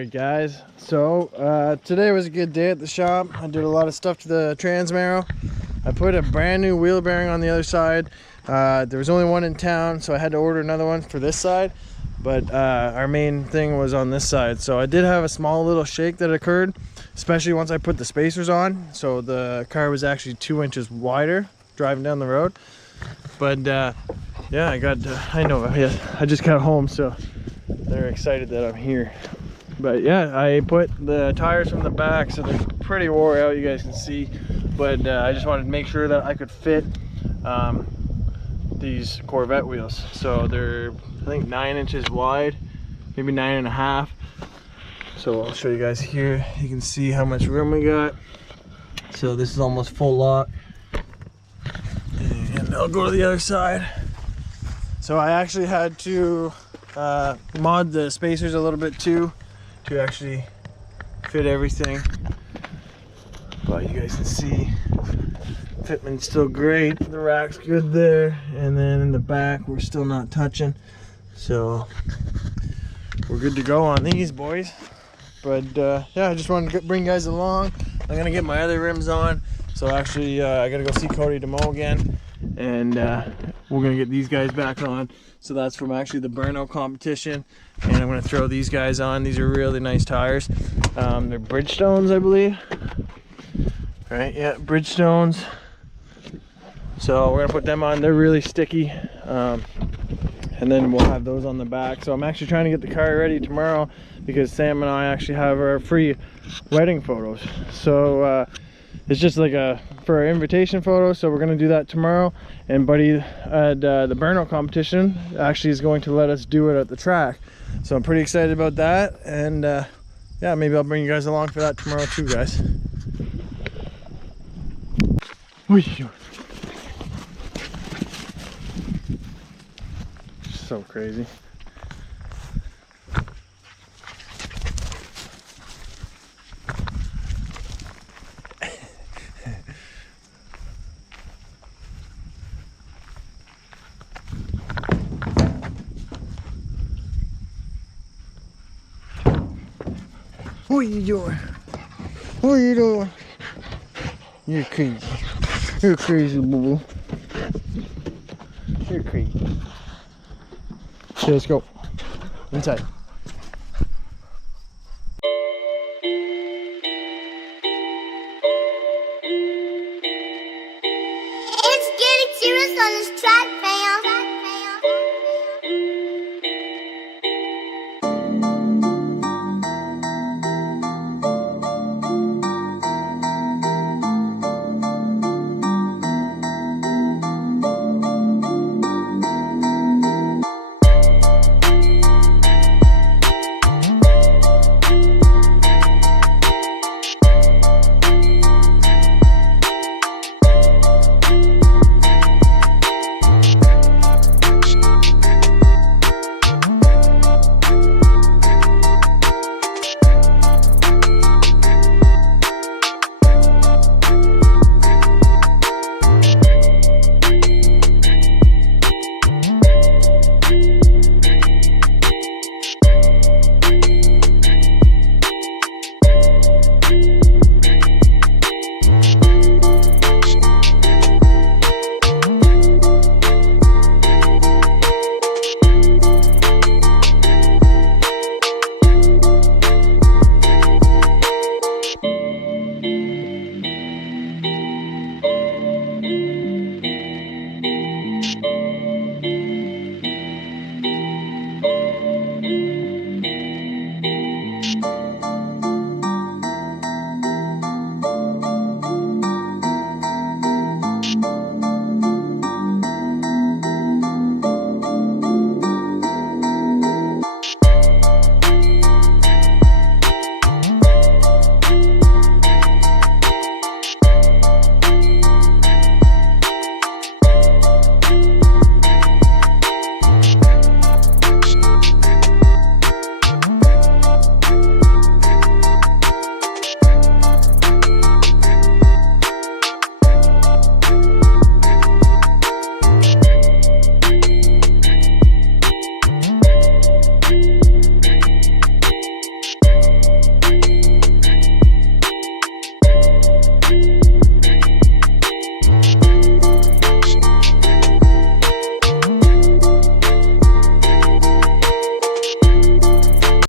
Alright guys, so today was a good day at the shop. I did a lot of stuff to the Transmaro. I put a brand new wheel bearing on the other side. There was only one in town, so I had to order another one for this side, but our main thing was on this side. So I did have a small little shake that occurred, especially once I put the spacers on. So the car was actually 2 inches wider driving down the road. But yeah, I just got home, so they're excited that I'm here. But yeah, I put the tires from the back, so they're pretty wore out, you guys can see. But I just wanted to make sure that I could fit these Corvette wheels. So they're, I think, 9 inches wide, maybe 9.5. So I'll show you guys here. You can see how much room we got. So this is almost full lock. And I'll go to the other side. So I actually had to mod the spacers a little bit too, to actually fit everything. But you guys can see fitment's still great, the rack's good there, and then in the back we're still not touching, so we're good to go on these boys. But yeah, I just wanted to bring you guys along. I'm gonna get my other rims on, so actually I gotta go see Cody tomorrow again, and we're gonna get these guys back on. So that's from actually the burnout competition, and I'm gonna throw these guys on. These are really nice tires. They're Bridgestones, I believe. Right, yeah, Bridgestones. So we're gonna put them on. They're really sticky, and then we'll have those on the back. So I'm actually trying to get the car ready tomorrow, because Sam and I actually have our free wedding photos. So it's just like for our invitation photo, so we're gonna do that tomorrow. And Buddy at the burnout competition actually is going to let us do it at the track, so I'm pretty excited about that. And yeah, maybe I'll bring you guys along for that tomorrow too, guys. So crazy. What are you doing? What are you doing? You're crazy. You're crazy, boo boo. You're crazy. Okay, let's go. Inside. It's getting serious on this track, fam.